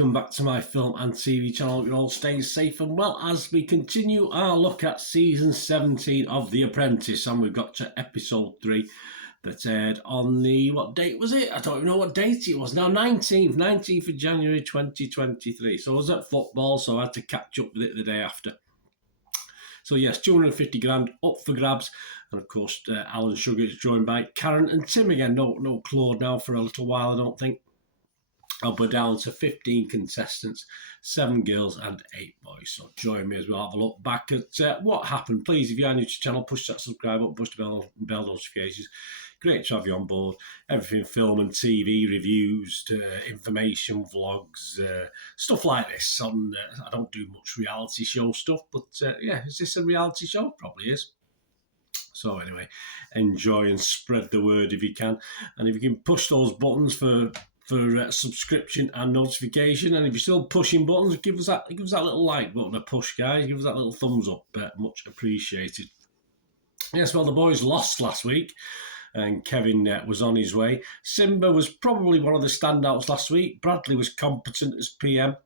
welcome back to my film and TV channel. You're all staying safe and well as we continue our look at season 17 of The Apprentice, and we've got to episode 3 that aired on the, what date was it? I don't even know what date it was now. 19th of January 2023. So I was at football, so I had to catch up with it the day after. So yes, 250 grand up for grabs, and of course Alan Sugar is joined by Karen and Tim again. No Claude now for a little while, I don't think. We're down to 15 contestants, 7 girls and 8 boys. So join me as well. Have a look back at what happened. Please, if you're new to the channel, push that subscribe button, push the bell notifications. Great to have you on board. Everything film and TV, reviews, information, vlogs, stuff like this. I don't do much reality show stuff, but yeah, is this a reality show? Probably is. So anyway, enjoy and spread the word if you can. And if you can push those buttons for subscription and notification, and if you're still pushing buttons, give us that little like button a push, guys. Give us that little thumbs up, much appreciated. Yes, well, the boys lost last week, and Kevin was on his way. Simba was probably one of the standouts last week. Bradley was competent as PM.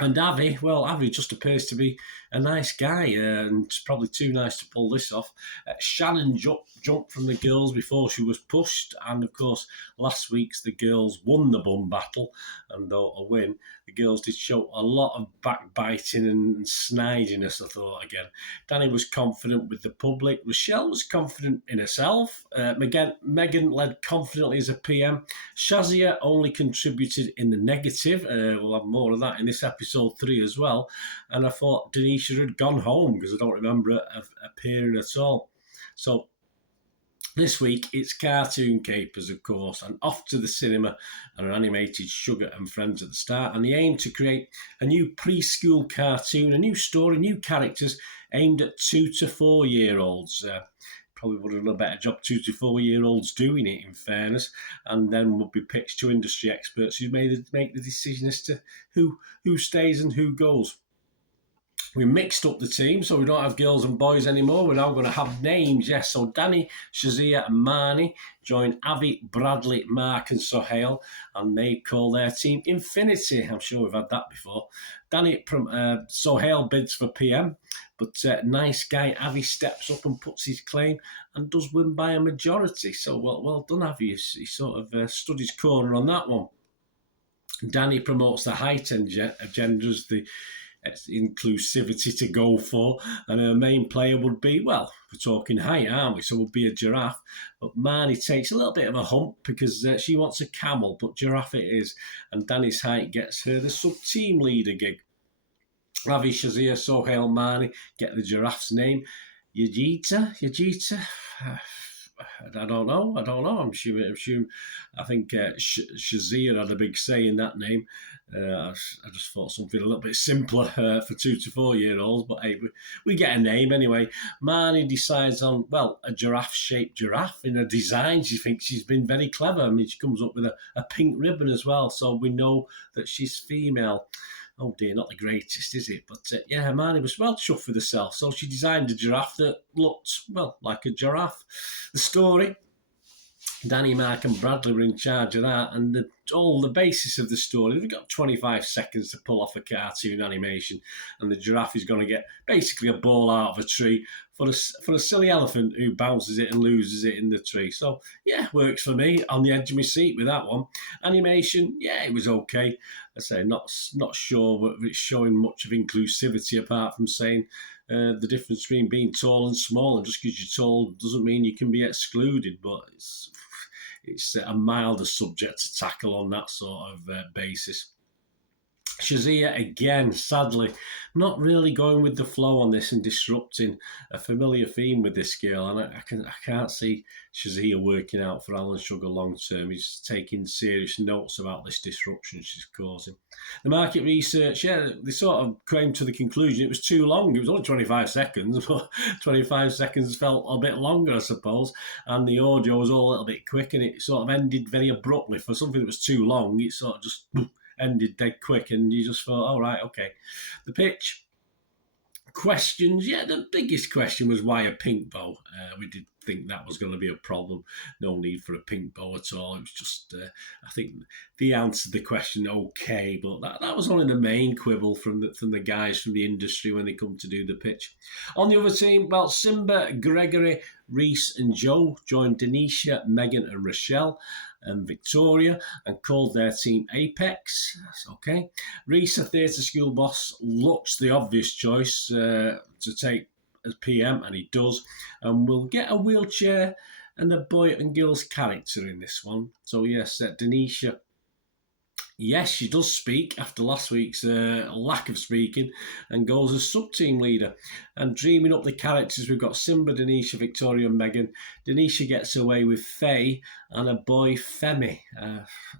And Avi just appears to be a nice guy, and it's probably too nice to pull this off. Shannon jumped from the girls before she was pushed, and of course last week's the girls won the bum battle, and though a win, the girls did show a lot of backbiting and snidiness, I thought, again. Danny was confident with the public. Rochelle was confident in herself. Megan led confidently as a PM. Shazia only contributed in the negative. We'll have more of that in this episode 3 as well. And I thought Denisha had gone home because I don't remember her appearing at all. So this week it's cartoon capers, of course, and off to the cinema and an animated Sugar and Friends at the start. And they aim to create a new preschool cartoon, a new story, new characters aimed at 2 to 4 year olds. Probably would have done a better job 2 to 4 year olds doing it, in fairness, and then would be pitched to industry experts who make the decision as to who stays and who goes. We mixed up the team, so we don't have girls and boys anymore. We're now going to have names, yes. So Danny, Shazia and Marnie join Avi, Bradley, Mark and Sohail, and they call their team Infinity. I'm sure we've had that before. Danny, Sohail bids for PM, but nice guy Avi steps up and puts his claim and does win by a majority. So well done, Avi. He sort of stood his corner on that one. Danny promotes the height agenda as the inclusivity to go for, and her main player would be, well, we're talking height, aren't we? So it would be a giraffe. But Marnie takes a little bit of a hump because she wants a camel, but giraffe it is, and Danny's height gets her the sub-team leader gig. Avi, Shazia, Sohail, Marnie get the giraffe's name. Yajita? I don't know. I'm sure. I think Shazia had a big say in that name. I just thought something a little bit simpler for 2 to 4 year olds, but hey, we get a name anyway. Marnie decides on, well, a giraffe-shaped giraffe in her design. She thinks she's been very clever. I mean, she comes up with a pink ribbon as well, so we know that she's female. Oh dear, not the greatest, is it? But yeah, Hermione was well chuffed with herself. So she designed a giraffe that looked, well, like a giraffe. The story, Danny, Mark and Bradley were in charge of that, and the basis of the story, they've got 25 seconds to pull off a cartoon animation, and the giraffe is going to get basically a ball out of a tree for a silly elephant who bounces it and loses it in the tree. So yeah, works for me. On the edge of my seat with that one. Animation, yeah, it was okay. I say not sure whether it's showing much of inclusivity apart from saying the difference between being tall and small, and just because you're tall doesn't mean you can be excluded, but it's a milder subject to tackle on that sort of basis. Shazia, again, sadly, not really going with the flow on this and disrupting a familiar theme with this girl. And I can't see Shazia working out for Alan Sugar long term. He's taking serious notes about this disruption she's causing. The market research, yeah, they sort of came to the conclusion it was too long. It was only 25 seconds, but 25 seconds felt a bit longer, I suppose. And the audio was all a little bit quick, and it sort of ended very abruptly. For something that was too long, it sort of just ended dead quick, and you just thought, all right, okay. The pitch, Questions, yeah, the biggest question was why a pink bow. We did think that was going to be a problem. No need for a pink bow at all. It was just, I think they answered the question okay, but that was only the main quibble from the guys from the industry when they come to do the pitch. On the other team, well, Simba, Gregory, Reese, and Joe joined Denisha, Megan, and Rochelle and Victoria and called their team Apex. That's okay. Reese, a theatre school boss, looks the obvious choice to take as PM, and he does, and we'll get a wheelchair and a boy and girl's character in this one. So yes, Denisha, yes, she does speak after last week's lack of speaking and goes as sub-team leader. And dreaming up the characters, we've got Simba, Denisha, Victoria and Megan. Denisha gets away with Faye and a boy, Femi.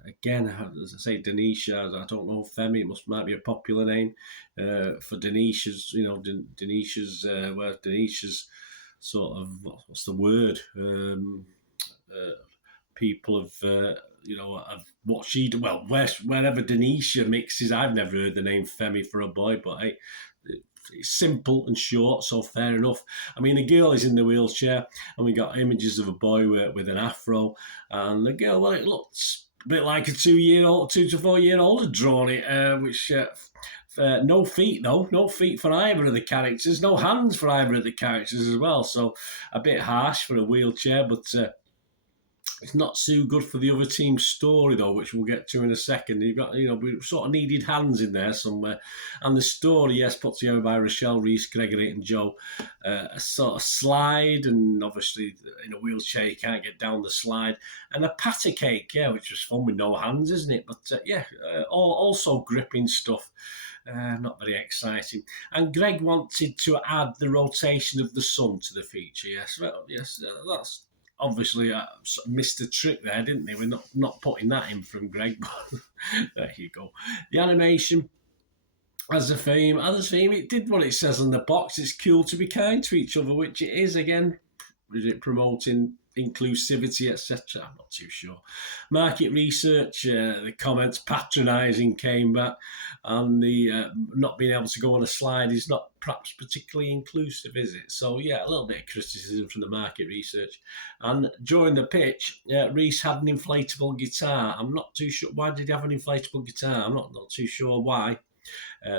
Again, as I say, Denisha, I don't know, Femi, it might be a popular name for Denisha's, Denisha's, where Denisha's sort of, what's the word? People have... of what she did. Well, wherever Denisha mixes, I've never heard the name Femi for a boy, but hey, it's simple and short, so fair enough. I mean, the girl is in the wheelchair, and we got images of a boy with an afro, and the girl, well, it looks a bit like a 2 to 4 year old had drawn it, which. No feet, though. No feet for either of the characters. No hands for either of the characters as well. So a bit harsh for a wheelchair, but it's not so good for the other team's story, though, which we'll get to in a second. You've got, we sort of needed hands in there somewhere. And the story, yes, put together by Rochelle, Reese, Gregory and Joe. A sort of slide, and obviously in a wheelchair you can't get down the slide. And a patty cake, yeah, which was fun with no hands, isn't it? But also gripping stuff. Not very exciting. And Greg wanted to add the rotation of the sun to the feature. Yes, well, yes, that's... Obviously, missed a trick there, didn't they? We're not putting that in from Greg, but there you go. The animation as a theme, it did what it says on the box. It's cool to be kind to each other, which it is, again. Is it promoting inclusivity, etc.? I'm not too sure. Market research, the comments patronising came back, and the not being able to go on a slide is not perhaps particularly inclusive, is it? So yeah, a little bit of criticism from the market research. And during the pitch, Reese had an inflatable guitar. I'm not too sure why did he have an inflatable guitar. I'm not too sure why.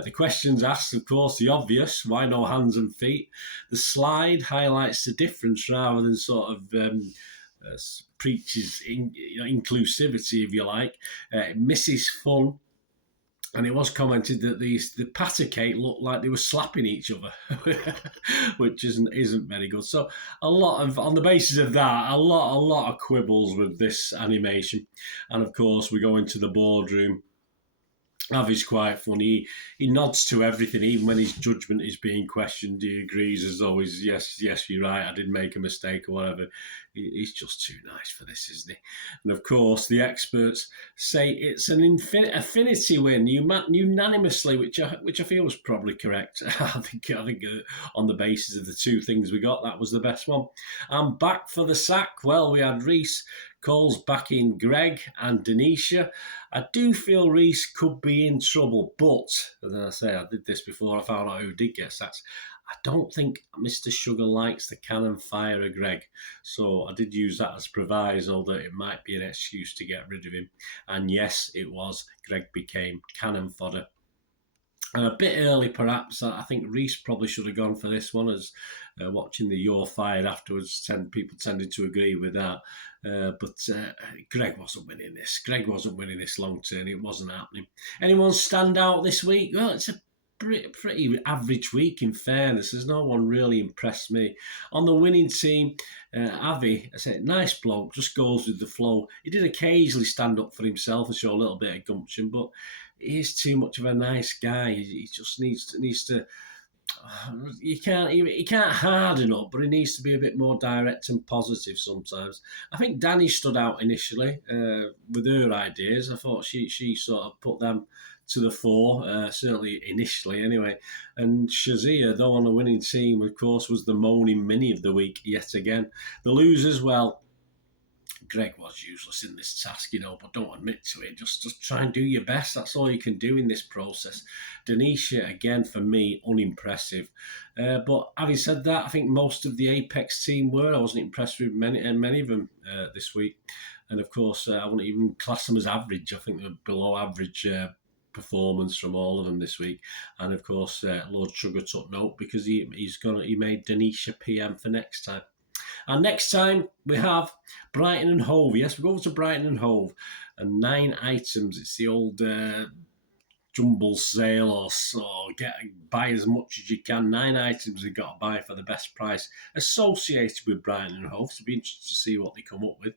The questions asked, of course, the obvious: why no hands and feet? The slide highlights the difference rather than sort of preaches inclusivity, if you like. It misses fun. And it was commented that the patty cake looked like they were slapping each other, which isn't very good. So on the basis of that, a lot of quibbles with this animation. And of course, we go into the boardroom. Avi's quite funny. He nods to everything, even when his judgment is being questioned. He agrees as always. Yes, you're right. I did make a mistake or whatever. He's just too nice for this, isn't he? And of course, the experts say it's an affinity win, unanimously, which I feel was probably correct. I think on the basis of the two things we got, that was the best one. And back for the sack. Well, we had Reese calls back in Greg and Denisha. I do feel Reese could be in trouble, but as I say, I did this before I found out who did get sacked. I don't think Mr. Sugar likes the cannon fire of Greg, so I did use that as proviso that it might be an excuse to get rid of him. And yes, it was. Greg became cannon fodder. And a bit early, perhaps. I think Reese probably should have gone for this one, as watching the You're Fired afterwards, people tended to agree with that. But Greg wasn't winning this. Greg wasn't winning this long term. It wasn't happening. Anyone stand out this week? Well, it's a pretty average week, in fairness. There's no one really impressed me. On the winning team, Avi, I said, nice bloke, just goes with the flow. He did occasionally stand up for himself and show a little bit of gumption, but he is too much of a nice guy. He just needs to. He can't harden up, but he needs to be a bit more direct and positive sometimes. I think Danny stood out initially with her ideas. I thought she sort of put them to the fore, certainly initially anyway. And Shazia, though on the winning team, of course, was the moaning mini of the week yet again. The losers, well, Greg was useless in this task, you know, but don't admit to it. Just try and do your best. That's all you can do in this process. Denisha, again, for me, unimpressive. But having said that, I think most of the Apex team were. I wasn't impressed with many of them this week. And of course, I wouldn't even class them as average. I think they're below average performance from all of them this week. And of course, Lord Sugar took note because he made Denisha PM for next time. And next time we have Brighton and Hove. Yes, we go over to Brighton and Hove. And 9 items. It's the old jumble sale or buy as much as you can. 9 items you've got to buy for the best price associated with Brighton and Hove. So it'll be interesting to see what they come up with.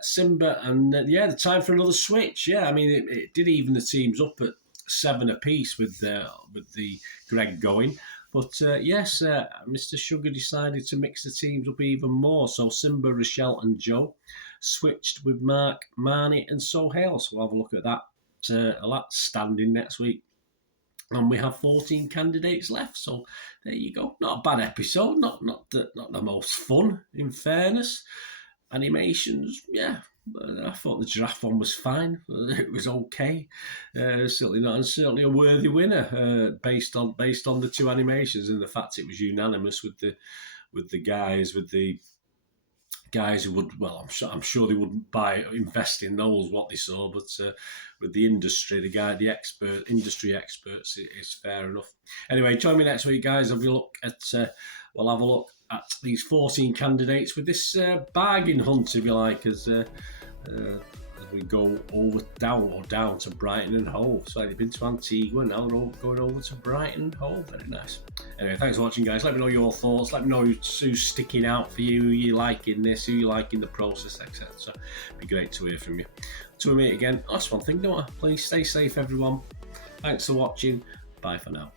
Simba and the time for another switch. Yeah, I mean it did even the teams up at 7 apiece with the Greg going. But yes, Mr. Sugar decided to mix the teams up even more. So Simba, Rochelle and Joe switched with Mark, Marnie and Sohail. So we'll have a look at that. That's standing next week. And we have 14 candidates left. So there you go. Not a bad episode. Not the most fun, in fairness. Animations, yeah. I thought the giraffe one was fine. It was okay. Certainly not, and certainly a worthy winner based on the 2 animations and the fact it was unanimous with the guys who would. Well, I'm sure they wouldn't invest in those what they saw, but with the industry, industry experts, it's fair enough. Anyway, join me next week, guys. We'll have a look at these 14 candidates with this bargain hunt, if you like, as we go down to Brighton and Hove. So they've been to Antigua, now they're going over to Brighton and Hove. Very nice. Anyway, thanks for watching, guys. Let me know your thoughts. Let me know who's sticking out for you, who you like in this, who you like in the process, etc. It'd be great to hear from you. Till we meet again, that's one thing, don't I? Please stay safe, everyone. Thanks for watching. Bye for now.